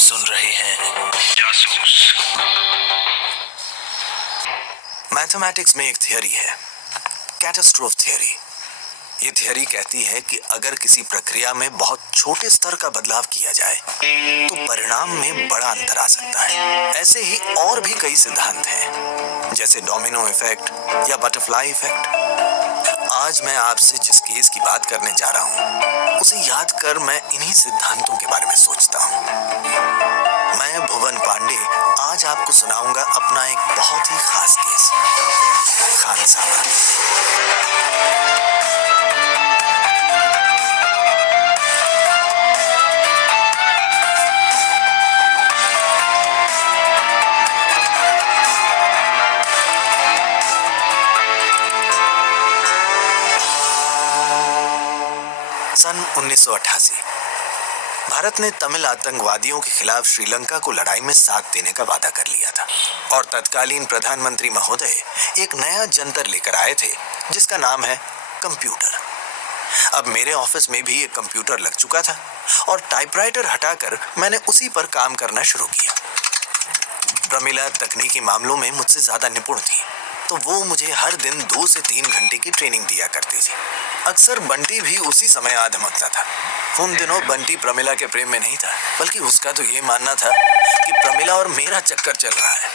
सुन रहे हैं जासूस। मैथमेटिक्स में एक थियरी है, कैटास्ट्रोफ थियरी। ये थियरी कहती है कि अगर किसी प्रक्रिया में बहुत छोटे स्तर का बदलाव किया जाए तो परिणाम में बड़ा अंतर आ सकता है। ऐसे ही और भी कई सिद्धांत हैं, जैसे डोमिनो इफेक्ट या बटरफ्लाई इफेक्ट। आज मैं आपसे जिस केस की बात करने जा रहा हूँ उसे याद कर मैं इन्हीं सिद्धांतों के बारे में सोचता हूँ। मैं भुवन पांडे आज आपको सुनाऊंगा अपना एक बहुत ही खास केस, खानसामा। सन 1988 भारत ने तमिल आतंकवादियों के खिलाफ श्रीलंका को लड़ाई में साथ देने का वादा कर लिया था और तत्कालीन प्रधानमंत्री महोदय एक नया जंतर लेकर आए थे जिसका नाम है कंप्यूटर। अब मेरे ऑफिस में भी एक कंप्यूटर लग चुका था और टाइपराइटर हटाकर मैंने उसी पर काम करना शुरू किया। प्रमिला तकनीकी मामलों में मुझसे ज्यादा निपुण थी, तो वो मुझे हर दिन 2 से 3 घंटे की ट्रेनिंग दिया करती थी। अक्सर बंटी भी उसी समय आ धमकता था। उन दिनों बंटी प्रमिला के प्रेम में नहीं था, बल्कि उसका तो ये मानना था कि प्रमिला और मेरा चक्कर चल रहा है,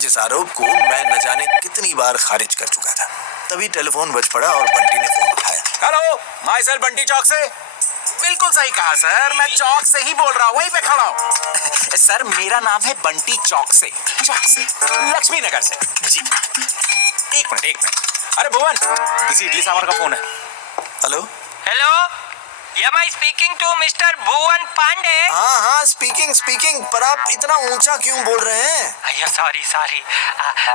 जिस आरोप को मैं न जाने कितनी बार खारिज कर चुका था। तभी टेलीफोन बज पड़ा और बंटी ने फोन उठाया। हेलो, माय सेल्फ बंटी चौक से। बिल्कुल सही कहा सर, मैं चौक से ही बोल रहा हूँ, वहीं पे खड़ा हूँ। सर मेरा नाम है बंटी चौक से लक्ष्मी नगर से जी। एक मिनट। अरे भुवन, किसी इडली सांभर का फोन है। Hello hello, am I speaking to mister Bhuvan Pandey? हाँ स्पीकिंग। पर आप इतना ऊंचा क्यों बोल रहे हैं? अయ్యో sorry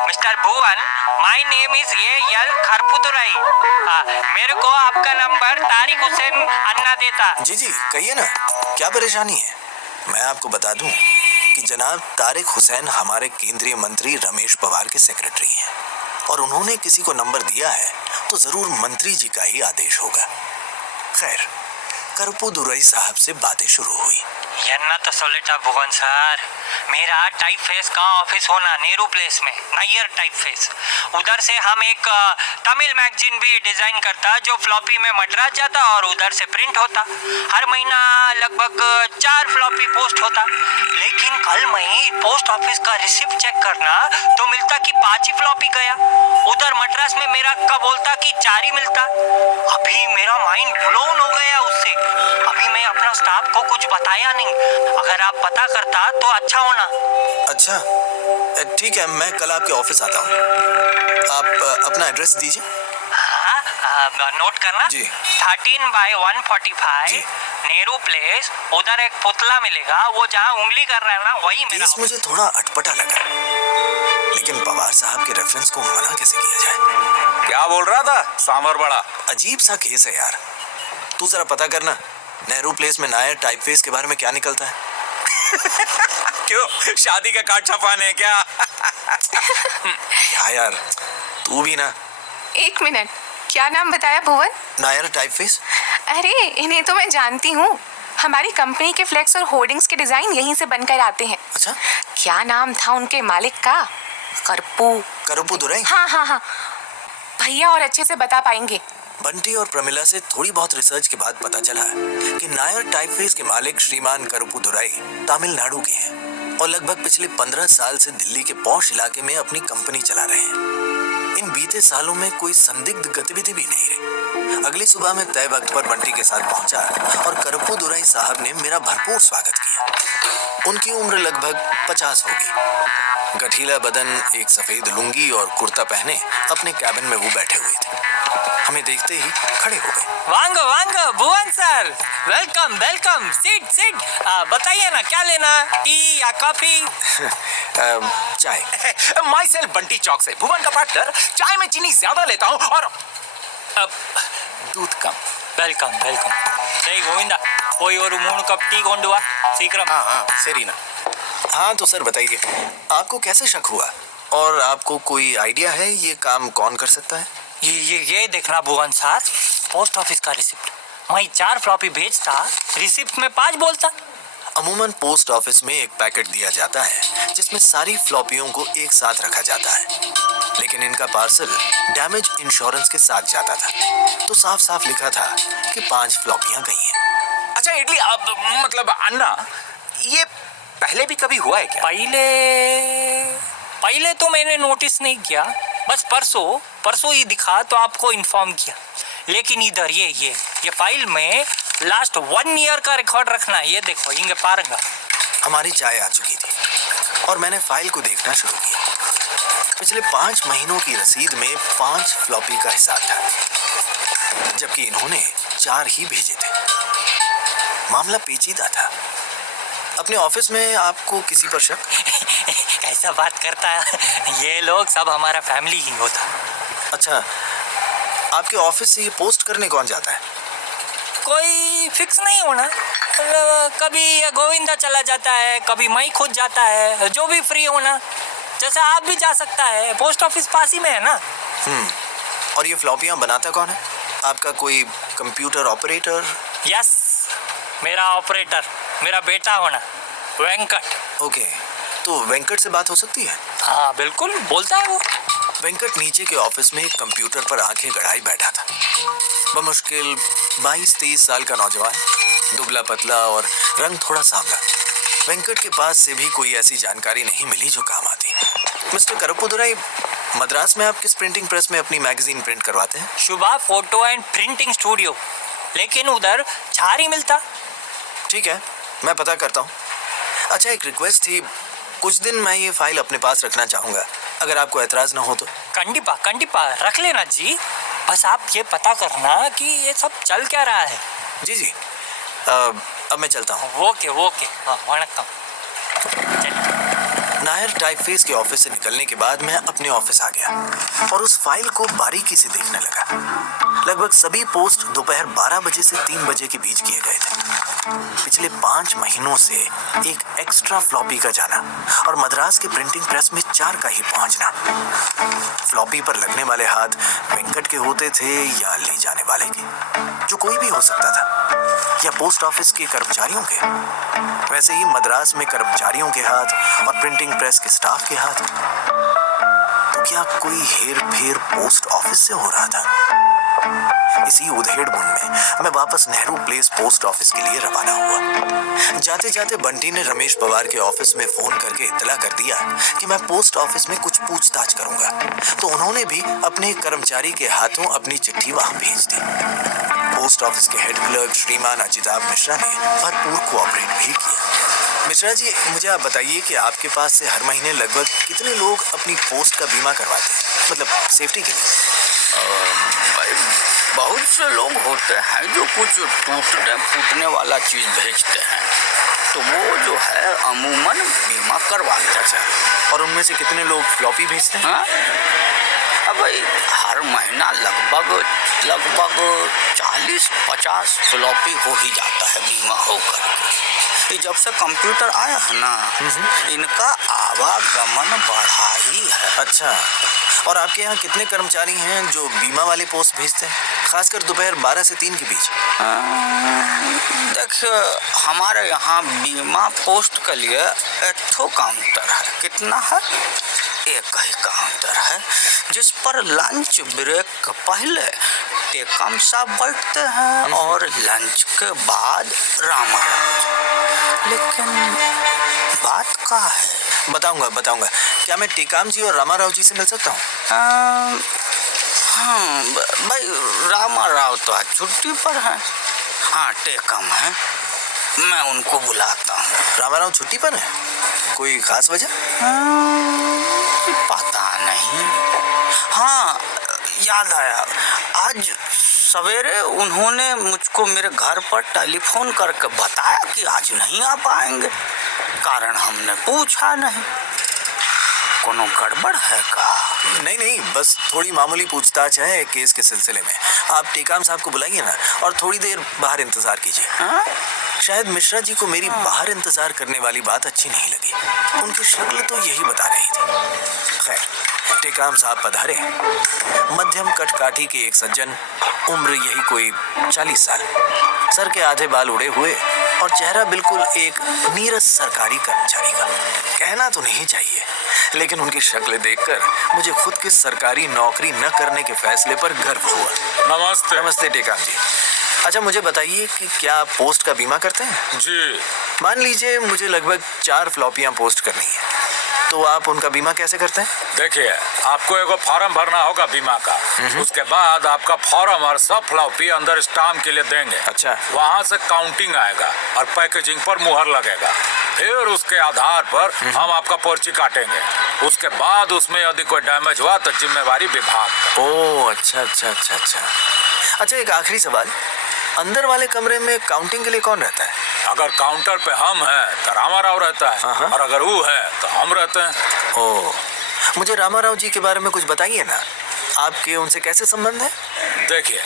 mister Bhuvan, my name is एल खरपुतुराई। मेरे को आपका नंबर तारिक हुसैन अन्ना देता। जी कहिए ना, क्या परेशानी है? मैं आपको बता दूं कि जनाब तारिक हुसैन हमारे केंद्रीय मंत्री रमेश पवार के सेक्रेटरी हैं और उन्होंने किसी को नंबर दिया है तो जरूर मंत्री जी का ही आदेश होगा। खैर, करपुदुरई साहब से बातें शुरू हुई। एन्ना तो सोलेटा भुवन सर, मेरा टाइप फेस का ऑफिस होना नेहरू प्लेस में, नायर टाइप फेस। उधर से हम एक तमिल मैगजीन भी डिजाइन करता जो फ्लॉपी में मद्रास जाता और उधर से प्रिंट होता। हर महीना लगभग 4 फ्लॉपी पोस्ट होता। लेकिन कल मैं पोस्ट ऑफिस का रिसिप्ट चेक करना तो मिलता कि 5 ही फ्लॉपी गया। उधर मद्रास में मेरा का बोलता कि 4 ही मिलता। अभी मेरा माइंड ब्लोन हो गया उससे। अभी मैं अपना स्टाफ को कुछ बताया नहीं। अगर आप पता करता तो अच्छा होना। अच्छा ठीक है, मैं कल आपके ऑफिस आता हूँ। आप अपना एड्रेस दीजिए। हाँ, नोट करना जी। 13/145 नेहरू प्लेस। उधर एक पुतला मिलेगा, वो जहाँ उंगली कर रहा है ना वही मेरा। केस मुझे थोड़ा अटपटा लगा, लेकिन पवार साहब के रेफरेंस को मना कैसे किया जाए? क्या बोल रहा था सांभर बड़ा? अजीब सा केस है यार। तू जरा पता करना नेहरू प्लेस में नायर टाइपफेस के बारे में क्या निकलता है। क्यों, शादी का कार्ड छपाने क्या? क्या यार, तू भी ना। 1 मिनट, क्या नाम बताया भुवन? नायर टाइपफेस? अरे इन्हें तो मैं जानती हूँ। हमारी कंपनी के फ्लेक्स और होर्डिंग्स के डिजाइन यहीं से बनकर आते हैं। अच्छा, क्या नाम था उनके मालिक का? करपुदुरई? हाँ, भैया और अच्छे से बता पाएंगे। बंटी और प्रमिला से थोड़ी बहुत रिसर्च के बाद पता चला कि नायर टाइपफेस के मालिक श्रीमान करपुदुरई तमिलनाडु के हैं और लगभग पिछले 15 साल से दिल्ली के पॉश इलाके में अपनी कंपनी चला रहे हैं। इन बीते सालों में कोई संदिग्ध गतिविधि भी नहीं रही। अगली सुबह मैं तय वक्त पर बंटी के साथ पहुंचा और करपुदुरई साहब ने मेरा भरपूर स्वागत किया। उनकी उम्र लगभग 50 होगी। गठीला बदन, एक सफेद लुंगी और कुर्ता पहने अपने कैबिन में वो बैठे हुए थे। हमें देखते ही खड़े हो गए। वांगो भुवन सर, वेलकम, सिट। बताइए ना क्या लेना, टी या कॉफी? चाय। माय सेल्फ बंटी चौक से, भुवन का पार्टनर। चाय में चीनी ज्यादा लेता हूँ और दूध कम। वेलकम। जय गोविंदा, कोई और 3 कप टी कोंडु वा शीघ्रम। हाँ सही ना। हाँ तो सर बताइए, आपको कैसे शक हुआ और आपको कोई आइडिया है ये काम कौन कर सकता है? ये देखना भुवन सर, पोस्ट ऑफिस का रिसिप्ट। मैं 4 फ्लॉपी भेजता, रिसिप्ट में 5 बोलता। अमूमन पोस्ट ऑफिस में एक पैकेट दिया जाता है जिसमें सारी फ्लॉपियों को एक साथ रखा जाता है, लेकिन इनका पार्सल डैमेज इंश्योरेंस के साथ जाता था, तो साफ साफ लिखा था कि 5 फ्लॉपियां गई हैं। अच्छा इडली, अब मतलब अन्ना, ये पहले भी कभी हुआ है क्या? पहले तो मैंने नोटिस नहीं किया, बस परसों ही दिखा तो आपको इन्फॉर्म किया। लेकिन इधर ये फाइल में लास्ट 1 ईयर का रिकॉर्ड रखना है। ये देखो इंगे पारंगा। हमारी चाय आ चुकी थी और मैंने फाइल को देखना शुरू किया। पिछले 5 महीनों की रसीद में 5 फ्लॉपी का हिसाब था, जबकि इन्होंने 4 ही भेजे थे। मामला पेचीदा था। अपने ऑफिस में आपको किसी पर शक? कैसा बात करता है, ये लोग सब हमारा फैमिली ही होता। अच्छा, आपके ऑफिस से ये पोस्ट करने कौन जाता है? कोई फिक्स नहीं होना, कभी ये गोविंदा चला जाता है, कभी मैं खुद जाता है, जो भी फ्री होना। जैसे आप भी जा सकता है, पोस्ट ऑफिस पास ही में है ना। और ये फ्लॉपियां बनाता कौन है? आपका कोई कंप्यूटर ऑपरेटर? यस, मेरा ऑपरेटर, मेरा बेटा होना, वेंकट। ओके, तो वेंकट से बात हो सकती है? हाँ बिल्कुल, बोलता है वो। वेंकट नीचे के ऑफिस में एक कंप्यूटर पर आंखें गड़ाई बैठा था। बमुश्किल 22-23 साल का नौजवान, दुबला पतला और रंग थोड़ा सांवला। वेंकट के पास से भी कोई ऐसी जानकारी नहीं मिली जो काम आती। मिस्टर करपुदुराई, मद्रास में आप किस प्रिंटिंग प्रेस में अपनी मैगजीन प्रिंट करवाते हैं? शुभा फोटो एंड प्रिंटिंग स्टूडियो, लेकिन उधर छार ही मिलता। ठीक है, मैं पता करता हूँ। अच्छा, एक रिक्वेस्ट थी, कुछ दिन मैं ये फाइल अपने पास रखना चाहूँगा, अगर आपको एतराज ना हो तो। कंडिपा रख लेना जी। बस आप ये पता करना कि ये सब चल क्या रहा है। जी, अब मैं चलता हूँ। ओके, हाँ वणक्कम। नायर टाइपफेस के ऑफिस से निकलने के बाद मैं अपने ऑफिस आ गया और उस फाइल को बारीकी से देखने लगा। लगभग सभी पोस्ट दोपहर 12 बजे से 3 बजे के बीच किए गए थे। पिछले 5 महीनों से एक एक्स्ट्रा फ्लॉपी का जाना और मद्रास के प्रिंटिंग प्रेस में 4 का ही पहुंचना। फ्लॉपी पर लगने वाले हाथ वेंकट के होते थे या ले जाने वाले के, जो कोई भी हो सकता था, या पोस्ट ऑफिस के कर्मचारियों के। वैसे ही मद्रास में कर्मचारियों के हाथ और प्रिंटिंग प्रेस के स्टाफ के हाथ। तो क्या कोई हेर फेर पोस्ट ऑफिस से हो रहा था? इसी उधेड़-बुन में मैं वापस नेहरू प्लेस पोस्ट ऑफिस के लिए रवाना हुआ। जाते जाते बंटी ने रमेश पवार के ऑफिस में फोन करके इत्तला कर दिया कि मैं पोस्ट ऑफिस में कुछ पूछताछ करूंगा, तो उन्होंने भी अपने एक कर्मचारी के हाथों अपनी चिट्ठी वहां भेज दी। पोस्ट ऑफिस के हेड क्लर्क श्रीमान अजिताभ मिश्रा ने भरपूर कोऑपरेट भी किया। मिश्रा जी, मुझे आप बताइए कि आपके पास से हर महीने लगभग कितने लोग अपनी पोस्ट का बीमा करवाते हैं, मतलब सेफ्टी के लिए? बहुत से लोग होते हैं जो कुछ टूटने फूटने वाला चीज़ भेजते हैं, तो वो जो है अमूमन बीमा करवाते हैं। और उनमें से कितने लोग फ्लॉपी भेजते हैं? हाँ, अब भाई हर महीना लगभग 40-50 फ्लॉपी हो ही जाता है बीमा होकर। ये जब से कंप्यूटर आया है ना, इनका आवागमन बढ़ा ही है। अच्छा, और आपके यहाँ कितने कर्मचारी हैं जो बीमा वाले पोस्ट भेजते हैं, खासकर दोपहर 12 से 3 के बीच? देखिए, हमारे यहाँ बीमा पोस्ट के लिए एक काउंटर है। कितना है? एक ही काउंटर है, जिस पर लंच ब्रेक के पहले टेकम साहब बैठते हैं और लंच के बाद रामाराव। लेकिन बात का है, बताऊंगा। क्या मैं टेकाम जी और रामाराव जी से मिल सकता हूँ? हाँ भाई, रामाराव तो आज छुट्टी पर है। हाँ, टेकम है, मैं उनको बुलाता हूँ। रामाराव छुट्टी पर है? कोई खास वजह? पता नहीं। हाँ, याद आया, आज सवेरे उन्होंने मुझको मेरे घर पर टेलीफोन करके बताया कि आज नहीं आ पाएंगे। कारण हमने पूछा नहीं। कोनो गड़बड़ है का? नहीं, बस थोड़ी मामूली पूछताछ है केस के सिलसिले में। आप टेकाम साहब को बुलाइए ना और थोड़ी देर बाहर इंतजार कीजिए। हाँ? शायद मिश्रा जी को मेरी बाहर इंतजार करने वाली बात अच्छी नहीं लगी। उनकी शक्ल तो यही बता रही थी। खैर, टेकाम साहब पधारे। मध्यम कटकाठी के एक सज्जन, उम्र यही कोई 40 साल, सर के आधे बाल उड़े हुए और चेहरा बिल्कुल एक नीरस सरकारी कर्मचारी का। कहना तो नहीं चाहिए, लेकिन उनकी शक्ल देखकर मुझे खुद की सरकारी नौकरी न करने के फैसले पर गर्व हुआ। नमस्ते। नमस्ते टेकाम जी। अच्छा, मुझे बताइए कि क्या आप पोस्ट का बीमा करते हैं? जी। मान लीजिए मुझे लगभग 4 फ्लॉपियां पोस्ट करनी है, तो आप उनका बीमा कैसे करते हैं? देखिए, आपको एगो फॉर्म भरना होगा बीमा का। उसके बाद आपका फॉर्म और सब फ्लॉपी अंदर स्टाम्प के लिए देंगे। अच्छा। वहाँ से काउंटिंग आएगा और पैकेजिंग पर मुहर लगेगा। फिर उसके आधार पर हम आपका पर्ची काटेंगे। उसके बाद उसमें यदि कोई डैमेज हुआ तो जिम्मेवारी विभाग का। ओह, अच्छा। अच्छा, एक आखिरी सवाल, अंदर वाले कमरे में काउंटिंग के लिए कौन रहता है? अगर काउंटर पे हम हैं तो रामाराव रहता है, और अगर वो है तो हम रहते हैं। ओह, मुझे रामाराव जी के बारे में कुछ बताइए ना, आपके उनसे कैसे संबंध है? देखिए,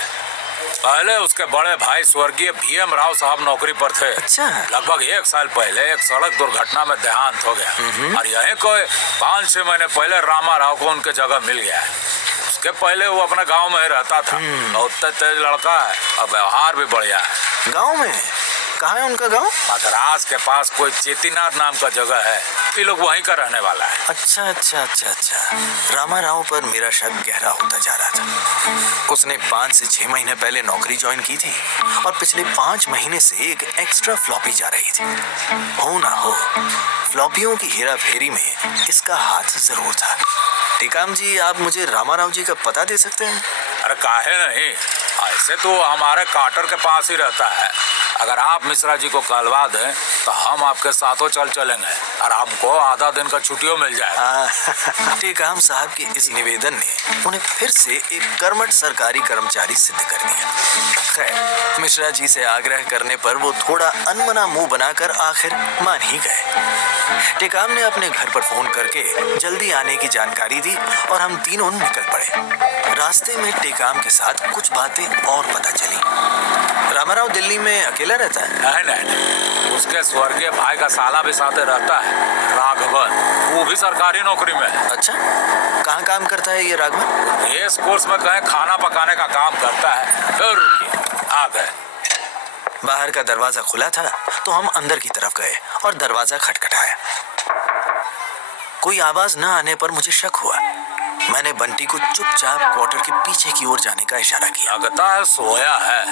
पहले उसके बड़े भाई स्वर्गीय भीएम राव साहब नौकरी पर थे। अच्छा। लगभग 1 साल पहले एक सड़क दुर्घटना में देहांत हो गया और यही कोई 5-6 महीने पहले रामाराव को उनके जगह मिल गया है। उसके पहले वो अपने गांव में ही रहता था। बहुत तेज लड़का है और व्यवहार भी बढ़िया है। गांव में? कहाँ है उनका गांव? मद्रास के पास कोई चेतीनाथ नाम का जगह है। ये लोग वहीं का रहने वाला है। अच्छा। रामाराव पर मेरा शक गहरा होता जा रहा था। उसने 5 से 6 महीने पहले नौकरी ज्वाइन की थी और पिछले 5 महीने से एक एक्स्ट्रा फ्लॉपी जा रही थी। हो ना हो, फ्लॉपियों की हेरा फेरी में इसका हाथ जरूर था। टेकाम जी, आप मुझे रामाराव जी का पता दे सकते हैं? अरे काहे नहीं, ऐसे तो हमारे काटर के पास ही रहता है। अगर आप मिश्रा जी को कहलवा दें तो हम आपके साथों चलेंगे और हमको आधा दिन का छुट्टियों मिल जाए। टेकाम साहब के इस निवेदन ने उन्हें फिर से एक कर्मठ सरकारी कर्मचारी सिद्ध कर दिया। खैर, मिश्रा जी से आग्रह करने पर वो थोड़ा अनमना मुंह बनाकर आखिर मान ही गए। टेकाम ने अपने घर पर फोन करके जल्दी आने की जानकारी दी और हम तीनों निकल पड़े। रास्ते में टेकाम के साथ कुछ बातें और पता चली। रामाराव दिल्ली में अकेला रहता है? नहीं, उसके स्वर्गीय भाई का साला भी साथ रहता है, राघवन। वो भी सरकारी नौकरी में है। अच्छा, कहाँ काम करता है ये राघवन? ये कोर्स में कहीं खाना पकाने का काम करता है। फिर रुकिए, आ गए। बाहर का दरवाजा खुला था तो हम अंदर की तरफ गए और दरवाजा खटखटाया। कोई आवाज न आने पर मुझे शक हुआ। मैंने बंटी को चुपचाप क्वार्टर के पीछे की ओर जाने का इशारा किया। लगता है सोया है,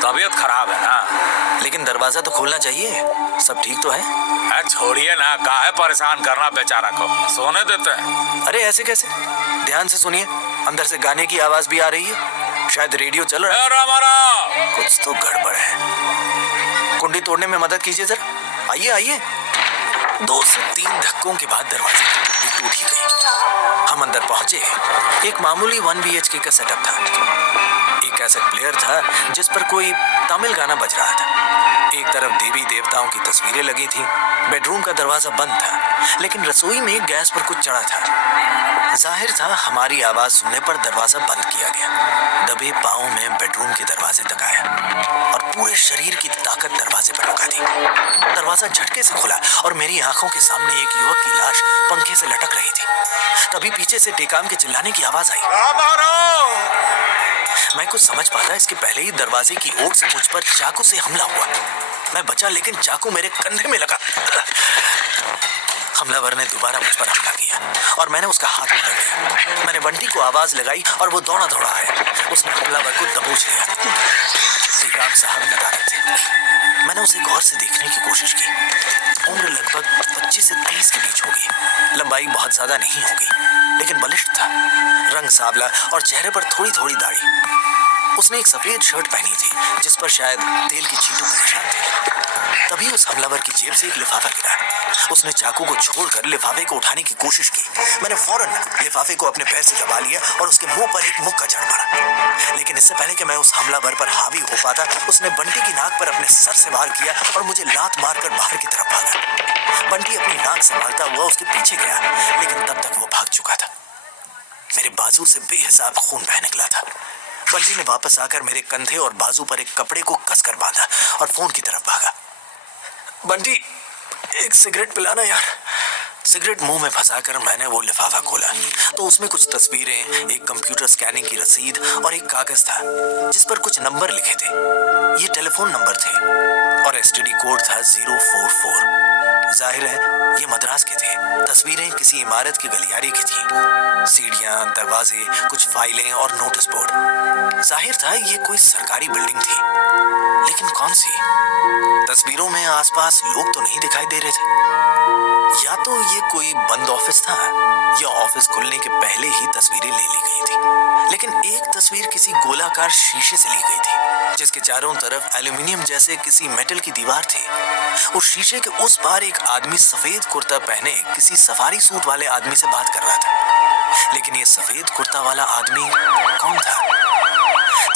तबीयत खराब है ना। लेकिन दरवाजा तो खोलना चाहिए, सब ठीक तो है? छोड़िए ना, काहे परेशान करना बेचारा को, सोने देते हैं। अरे ऐसे कैसे? ध्यान से सुनिए, अंदर से गाने की आवाज भी आ रही है। शायद रेडियो चल रहा है। रामाराव, कुछ तो गड़बड़ है। कुंडी तोड़ने में मदद कीजिए जरा। आइए। 2 से 3 धक्कों के बाद दरवाजे की कुंडी टूट ही गई। हम अंदर पहुंचे। एक मामूली 1 BHK का सेटअप था। एक कैसेट प्लेयर था जिस पर कोई तमिल गाना बज रहा था। एक तरफ देवी देवताओं की तस्वीरें लगी थी। बेडरूम का दरवाजा बंद था, लेकिन रसोई में गैस पर कुछ चढ़ा था। जाहिर था हमारी आवाज सुनने पर दरवाजा बंद किया गया। दबे पांव में बेडरूम के दरवाजे तक आया और पूरे शरीर की ताकत दरवाजे पर लगा दी। दरवाजा झटके से खुला और मेरी आंखों के सामने एक युवक की लाश पंखे से लटक रही थी। तभी पीछे से टेकाम के चिल्लाने की आवाज आई। मैं कुछ समझ पाता इसके पहले ही दरवाजे की ओर से मुझ पर चाकू से हमला हुआ। मैं बचा, लेकिन चाकू मेरे कंधे में लगा। हमलावर ने दोबारा मुझ पर हमला किया और मैंने उसका हाथ पकड़ लिया। मैंने बंटी को आवाज लगाई और वो दौड़ा आया। उसने हमलावर को दबोच लिया। टेकाम साहब नदारत थे। मैंने उसे गौर से देखने की कोशिश की। उम्र लगभग 25 से 30 के बीच होगी। लंबाई बहुत ज्यादा नहीं होगी, लेकिन बलिष्ठ था। रंग सावला और चेहरे पर थोड़ी थोड़ी दाढ़ी। उसने एक सफेद शर्ट पहनी थी जिस पर शायद तेल की छींटों के निशान थे। तभी उस हमलावर की जेब से एक लिफाफा गिरा। उसने चाकू को छोड़कर लिफाफे को उठाने की कोशिश की। मैंने फौरन लिफाफे को अपने पैर से दबा लिया और उसके मुंह पर एक मुक्का जड़ मारा। लेकिन इससे पहले कि मैं उस हमलावर पर हावी हो पाता, उसने बंटी की नाक पर अपने सर से वार किया और मुझे लात मारकर बाहर की तरफ भागा। बंटी अपनी नाक संभालता हुआ उसके पीछे गया, लेकिन तब तक वो भाग चुका था। मेरे बाजू से बेहिसाब खून बह निकला था। बंटी ने वापस आकर मेरे कंधे और बाजू पर एक कपड़े को कसकर बांधा और फोन की तरफ भागा। बंटी, एक सिगरेट पिलाना यार, सिगरेट मुंह में फंसाकर मैंने वो लिफाफा खोला तो उसमें कुछ तस्वीरें, एक कंप्यूटर स्कैनिंग की रसीद और एक कागज था जिस पर कुछ नंबर लिखे थे। ये टेलीफोन नंबर थे और एसटीडी कोड था 044। जाहिर है ये मद्रास के थे। तस्वीरें किसी इमारत की गलियारे की थी। सीढ़ियां, दरवाजे, कुछ फाइलें और नोटिस बोर्ड। जाहिर था ये कोई सरकारी बिल्डिंग थी, लेकिन कौन सी? तस्वीरों में आसपास लोग तो नहीं दिखाई दे रहे थे। या तो ये कोई बंद ऑफिस था या ऑफिस खुलने के पहले ही तस्वीरें ले ली गई थी। लेकिन एक तस्वीर किसी गोलाकार शीशे से ली गई थी जिसके चारों तरफ एल्यूमिनियम जैसे किसी मेटल की दीवार थी। उस शीशे के उस पार एक आदमी सफेद कुर्ता पहने किसी सफारी सूट वाले आदमी से बात कर रहा था। लेकिन ये सफेद कुर्ता वाला आदमी कौन था?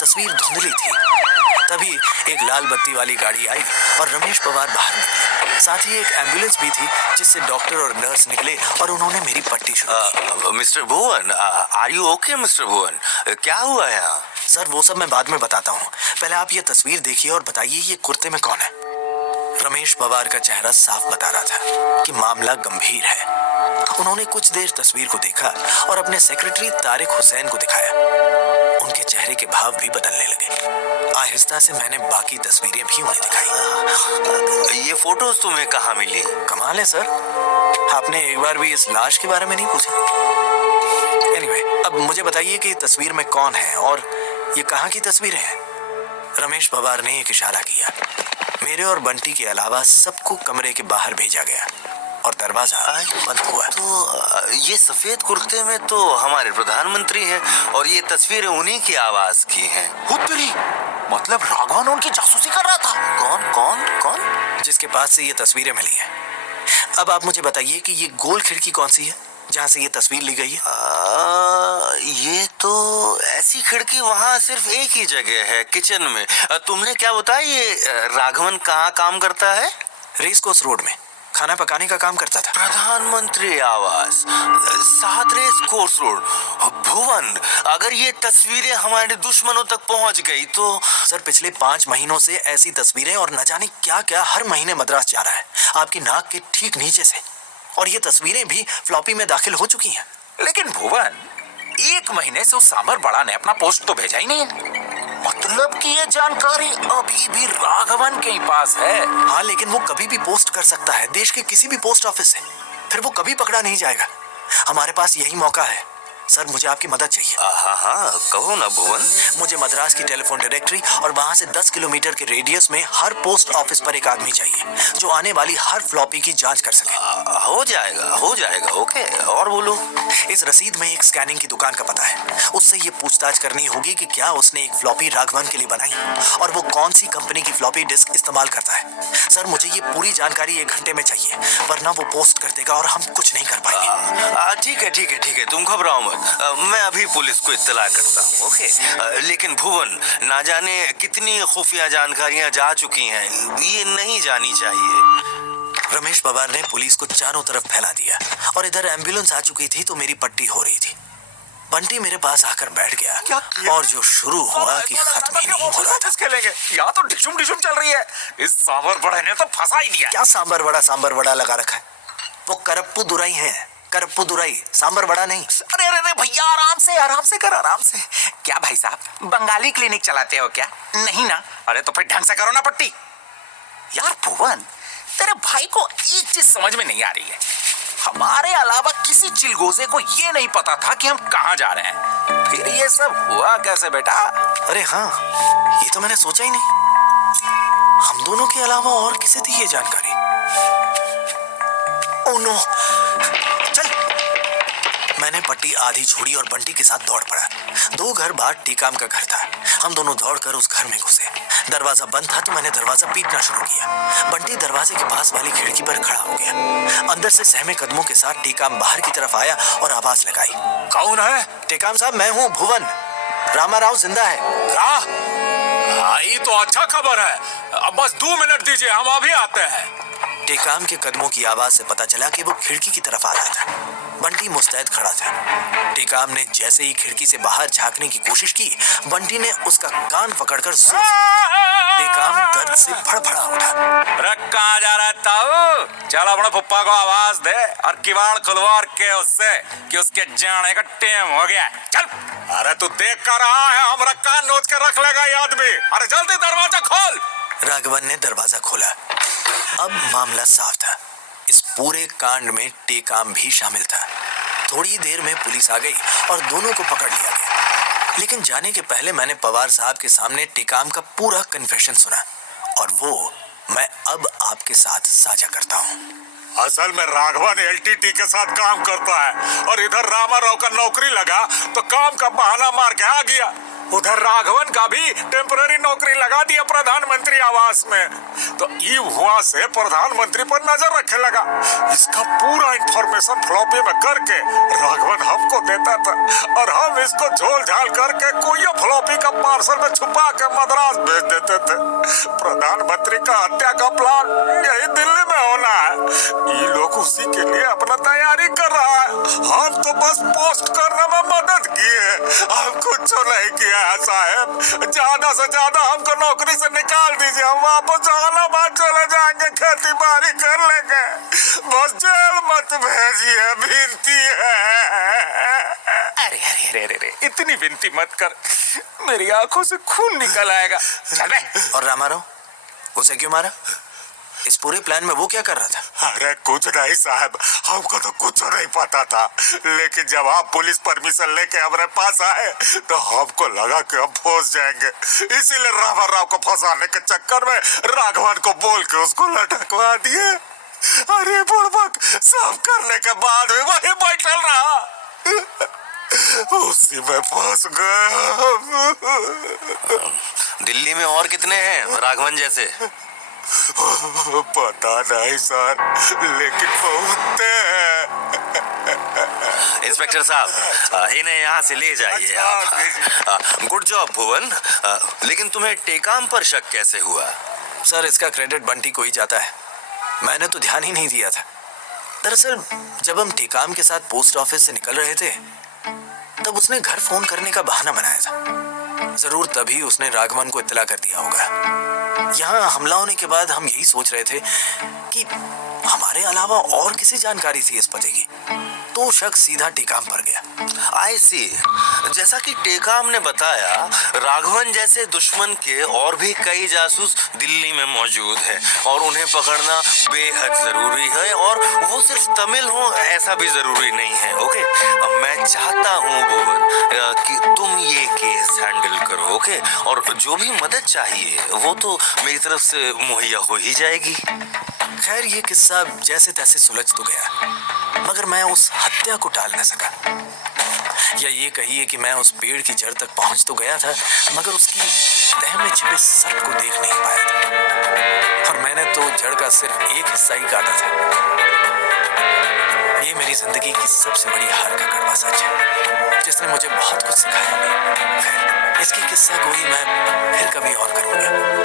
तस्वीर धुंधली थी। तभी एक लाल बत्ती वाली गाड़ी आई और रमेश पवार बाहर निकले। साथ ही एक एम्बुलेंस भी थी जिससे डॉक्टर और नर्स निकले और उन्होंने मेरी पट्टी शुरू की। Mister Bhuvan, are you okay mister Bhuvan? क्या हुआ है यहाँ? सर वो सब मैं बाद में बताता हूँ, पहले आप ये तस्वीर देखिए और बताइए ये कुर्ते में कौन है। रमेश पवार का चेहरा साफ बता रहा था कि मामला गंभीर है। उन्होंने कुछ देर तस्वीर को देखा और अपने सेक्रेटरी तारिक हुसैन को दिखाया। उनके चेहरे के भाव भी बदलने लगे। आहिस्ता से मैंने बाकी तस्वीरें भी उन्हें दिखाई। ये फोटोज तुम्हें कहाँ मिली? कमाल है सर, आपने एक बार भी इस लाश के बारे में नहीं पूछा। एनीवे, अब मुझे बताइए कि तस्वीर में कौन है और ये कहाँ की तस्वीरें हैं? रमेश पवार ने एक इशारा किया। मेरे और बंटी के अलावा सबको कमरे के बाहर भेजा गया और दरवाजा बंद हुआ। तो ये सफेद कुर्ते में तो हमारे प्रधानमंत्री हैं और ये तस्वीरें उन्हीं की आवाज की हैं। उत्तरी मतलब राघवन उनकी जासूसी कर रहा था। कौन कौन कौन? जिसके पास से ये तस्वीरें मिली हैं। अब आप मुझे बताइए कि ये गोल खिड़की कौन सी है जहाँ से ये तस्वीर ली गई है? ये तो ऐसी खिड़की वहाँ सिर्फ एक ही जगह है, किचन में। तुमने क्या बताया ये राघवन कहाँ काम करता है? रेस कोर्स रोड में खाना पकाने का काम करता था। प्रधानमंत्री आवास, 7 रेस कोर्स रोड। भुवन, अगर ये तस्वीरें हमारे दुश्मनों तक पहुंच गई तो? सर पिछले 5 महीनों से ऐसी तस्वीरें और न जाने क्या क्या हर महीने मद्रास जा रहा है, आपकी नाक के ठीक नीचे से। और ये तस्वीरें भी फ्लॉपी में दाखिल हो चुकी हैं। लेकिन भुवन, 1 महीने से उस सांबर बड़ा ने अपना पोस्ट तो भेजा ही नहीं है। मतलब कि ये जानकारी अभी भी राघवन के ही पास है। हाँ, लेकिन वो कभी भी पोस्ट कर सकता है देश के किसी भी पोस्ट ऑफिस से, फिर वो कभी पकड़ा नहीं जाएगा। हमारे पास यही मौका है। सर मुझे आपकी मदद चाहिए। हाँ, कहो ना भुवन। मुझे मद्रास की टेलीफोन डायरेक्टरी और वहां से 10 किलोमीटर के रेडियस में हर पोस्ट ऑफिस पर एक आदमी चाहिए जो आने वाली हर फ्लॉपी की जांच कर सके। हो जाएगा। ओके, और बोलो। इस रसीद में एक स्कैनिंग की दुकान का पता है। उससे ये पूछताछ करनी होगी कि क्या उसने एक फ्लॉपी राघवन के लिए बनाई और वो कौन सी कंपनी की फ्लॉपी डिस्क इस्तेमाल करता है। सर मुझे ये पूरी जानकारी 1 घंटे में चाहिए, वरना वो पोस्ट कर देगा और हम कुछ नहीं कर पाएंगे। ठीक है, तुम घबराओ मत। मैं अभी पुलिस को इत्तला करता हूँ। ओके, लेकिन भुवन, ना जाने कितनी खुफिया जानकारियां जा चुकी हैं, ये नहीं जानी चाहिए। रमेश पवार ने पुलिस को चारों तरफ फैला दिया और इधर एम्बुलेंस आ चुकी थी तो मेरी पट्टी हो रही थी। बंटी मेरे पास आकर बैठ गया और जो शुरू हुआ कि खत्म ही नहीं हो रहा था। खेलेंगे या तो डिशुम चल रही है। इस सांबर बड़े ने तो फंसा ही दिया। क्या सांबर बड़ा लगा रखा है? वो करप्पू दुराई है, करप्पू दुराई, सांबर बड़ा नहीं। अरे भैया, आराम से कर, आराम से। क्या भाई साहब बंगाली क्लिनिक चलाते हो क्या? नहीं ना? अरे तो फिर ढंग से करो ना पट्टी। यार भुवन, तेरे भाई को एक चीज समझ में नहीं आ रही है। हमारे अलावा किसी चिलगोजे को ये नहीं पता था कि हम कहाँ जा रहे हैं। फिर ये सब हुआ कैसे बेटा? अरे हाँ, ये तो मैंने सोचा ही नहीं। हम दोनों के अलावा और किसे थी ये जानकारी? Oh no! चल! मैंने पट्टी आधी छोड़ी और बंटी के साथ दौड़ पड़ा। 2 घर बाद टीकाम का घर था। हम दोनों दौड़कर उस घर में घुसे। दरवाजा बंद था तो मैंने दरवाजा पीटना शुरू किया। बंटी दरवाजे के पास वाली खिड़की पर खड़ा हो गया। अंदर से सहमे कदमों के साथ टीकाम बाहर की तरफ आया और आवाज लगाई। कौन है? टीकाम साहब, मैं हूँ भुवन। रामाराव जिंदा है। क्या? ये तो अच्छा खबर है। अब बस 2 मिनट दीजिए, हम अभी आते हैं। टेकाम के कदमों की आवाज से पता चला कि वो खिड़की की तरफ आ रहा था। बंटी मुस्तैद खड़ा था। टेकाम ने जैसे ही खिड़की से बाहर झांकने की कोशिश की, बंटी ने उसका कान पकड़कर जोर से। टेकाम दर्द से फड़फड़ा उठा। अरे कहाँ जा रहा है ताऊ? चल अपने पप्पा को आवाज दे और किवाड़ खुलवा के उससे कि उसके जाने का टाइम हो गया। चल। अरे तू देख कर रहा है, हमारा कान नोच के रख लेगा ये आदमी। अरे जल्दी दरवाजा खोल। राघवन ने दरवाजा खोला। अब मामला साफ था। इस पूरे कांड में टेकाम भी शामिल था। थोड़ी देर में पुलिस आ गई और दोनों को पकड़ लिया गया। लेकिन जाने के पहले मैंने पवार साहब के सामने टेकाम का पूरा कन्फेशन सुना, और वो मैं अब आपके साथ साझा करता हूँ। असल में राघवन एलटीटी के साथ काम करता है और इधर रामाराव का नौकरी लगा तो काम का बहाना मार के आ गया। उधर राघवन का भी टेम्पररी नौकरी लगा दिया प्रधानमंत्री आवास में, तो ई हुआ से प्रधानमंत्री पर नजर रखने लगा। इसका पूरा इंफॉर्मेशन फ्लॉपी में करके राघवन हमको देता था और हम इसको झोल झाल करके कोई फ्लॉपी का पार्सल में छुपा के मद्रास भेज देते थे। प्रधानमंत्री का हत्या का प्लान यही दिल्ली में होना है। ये लोग उसी के लिए अपना तैयारी कर रहा है। हम तो बस पोस्ट करने में मदद किए, हम कुछ नहीं किया साहब। ज्यादा से ज्यादा हमको नौकरी से निकाल दीजिए, हम वापस जहानाबाद चले जाएंगे, खेती बाड़ी कर लेंगे, बस जेल मत भेजिए, विनती है। अरे अरे अरे अरे इतनी विनती मत कर, मेरी आंखों से खून निकल आएगा। चल बे। और रामाराव, उसे क्यों मारा? इस पूरे प्लान में वो क्या कर रहा था? अरे कुछ नहीं साहब, हमको तो कुछ नहीं पता था, लेकिन जब आप पुलिस परमिशन लेके हमारे पास आए तो हमको लगा कि हम फंस जाएंगे, इसीलिए रामाराव को फंसाने के चक्कर में राघवन को बोल के उसको लटकवा दिए। अरे बुड़बक सब करने के बाद भी वही बैठल रहा, उसी में फंस गए। दिल्ली में और कितने हैं राघवन जैसे? पता नहीं सर, लेकिन बहुत हैं। इंस्पेक्टर साहब, इन्हें यहाँ से ले जाइए आप। गुड जॉब भुवन। लेकिन तुम्हें टेकाम पर शक कैसे हुआ? सर, इसका क्रेडिट बंटी को ही जाता है। मैंने तो ध्यान ही नहीं दिया था। दरअसल जब हम टेकाम के साथ पोस्ट ऑफिस से निकल रहे थे तब उसने घर फोन करने का बहाना बनाया था। जरूर तभी उसने राघवन को इत्तला कर दिया होगा। यहाँ हमला होने के बाद हम यही सोच रहे थे कि हमारे अलावा और किसी जानकारी थी इस पते की, तो शक सीधा टेकाम पर गया। आई सी। जैसा कि टेकाम ने बताया, राघवन जैसे दुश्मन के और भी कई जासूस दिल्ली में मौजूद हैं और उन्हें पकड़ना बेहद जरूरी है, और वो सिर्फ तमिल हो ऐसा भी जरूरी नहीं है। ओके, मैं चाहता हूँ भुवन कि तुम ये केस हैंडल करो। ओके, और जो भी मदद चाहिए वो तो मेरी तरफ से मुहैया हो ही जाएगी। खैर, ये किस्सा जैसे तैसे सुलझ तो गया, मगर मैं उस हत्या को टाल न सका। या ये कहिए कि मैं उस पेड़ की जड़ तक पहुंच तो गया था, मगर उसकी तह में छिपे सर्प को देख नहीं पाया था। और मैंने तो जड़ का सिर्फ एक हिस्सा ही काटा था। ये मेरी जिंदगी की सबसे बड़ी हार का कड़वा सच है, जिसने मुझे बहुत कुछ सिखाया भी। खैर, इसकी किस्सा गोई मैं फिर कभी और करूंगा।